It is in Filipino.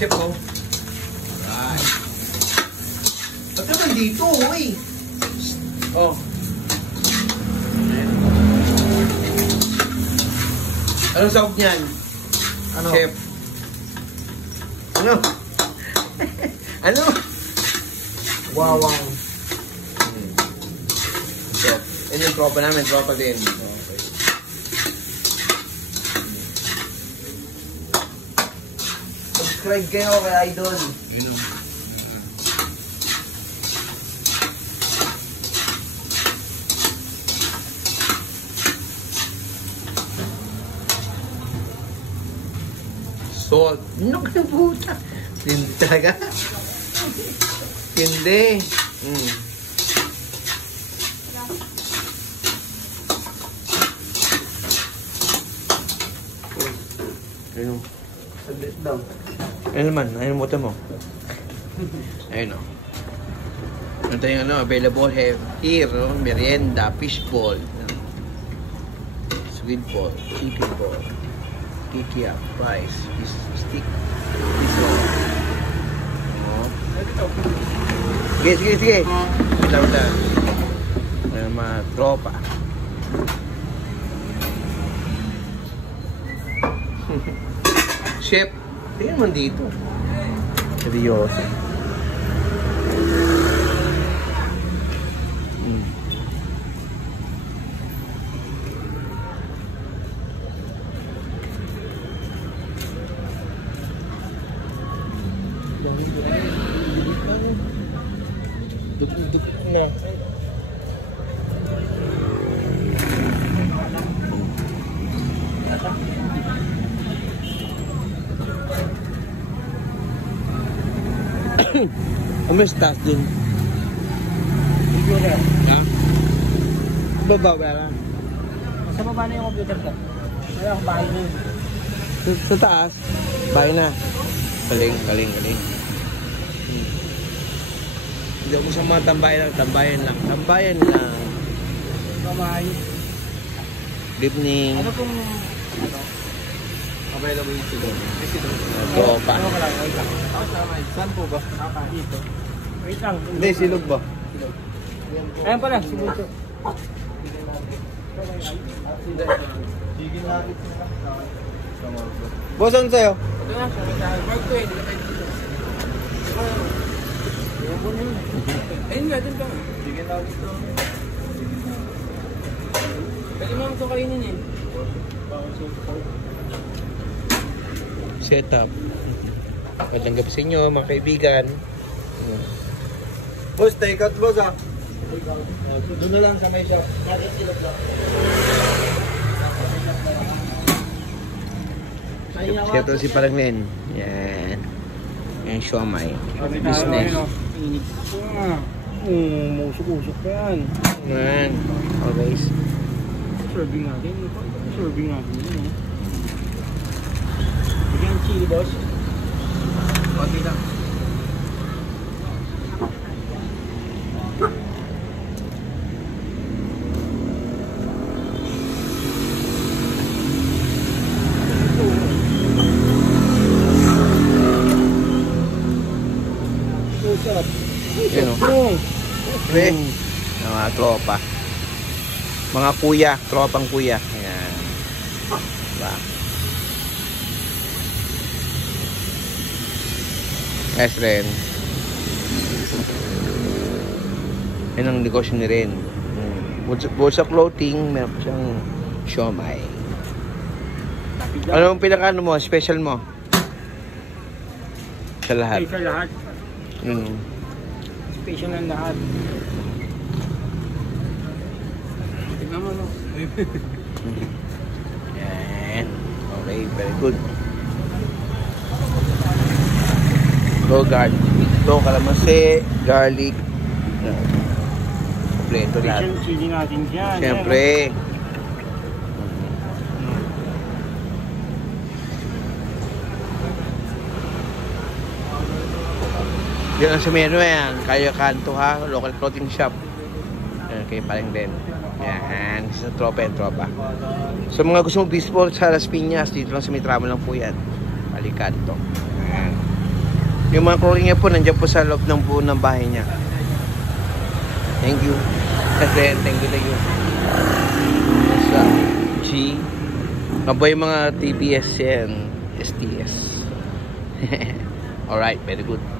chef ko. Right. Ba't naman dito, uy? Oh. Anong sahog niyan? Ano? Chef. Ano? Ano? Wow. So, yun yung tropa namin. Tropa din. Okay. Subscribe kayo kay Idol. Yun o. Salt. Ano ka na puta? Hindi talaga. Hindi. Ayun. Saglit daw. Ayun naman. Ayun mo mo. Ayun o. Ano tayong available here, no? Merienda, fishball, sweet ball, chicken ball, kikiap, rice, stick, piso. Sige. Wala. May mga tropa. Chef, tingnan mo dito. Seryoso. Duk na. Umistas din. Ha? Baba ba? Sa baba na yung computer ko. Wala akong bahay na yun. Sa taas? Bahay na. Galing. Hindi ako sa mga tambayan lang. Kamay. Good evening. Ano kung... Available yung silog. Tropa. Ano ka lang? Wait lang. Saan po ba? Dito. Wait lang. Hindi, silog ba? Ayan pala, sinuto. Boss, ano sa'yo? Ito na, mark ko eh. Ayun nga, dun ka. Sige na ito. Pwede mo ito kainin eh. Setup. Magandang gabi sa inyo, mga kaibigan. Boss, take out boss ah. Doon na lang sa may shop. Ito si Paranglen. Yan. Yan siomay. Business. Musok-usok pa yan. Yan. Always. Serving natin. Serving natin yun. Bigyan chili boss. Konti lang. Yun o. Mga tropa. Mga kuya. Tropang kuya. Ayan. Diba? Yes, Ren. Yan ang negosyo ni Ren. Bukod sa clothing, meron pa siyang siomay. Ano ang pinaka-ano mo? Special mo? Sa lahat. Special lahat. Special ang lahat. Tignan mo no. Yan. Okay, very good. Ito, kalamansi, garlic. Kompleto lahat. Special chili natin dyan. Siyempre. Yan ang sumero yan. Kayo Kanto ha. Local clothing shop. Yan, kayo pa rin din. Yan. Isa tropa and tropa. So mga gusto mong baseball sa Las Piñas, dito lang sa Mitramo lang po yan. Kanto. Yan. Yung mga clothing niya po, nandiyan po sa loob ng buo ng bahay niya. Thank you. Kasi, thank you. Sa G. Kaboy mga TBS yan. STS. Alright, very good.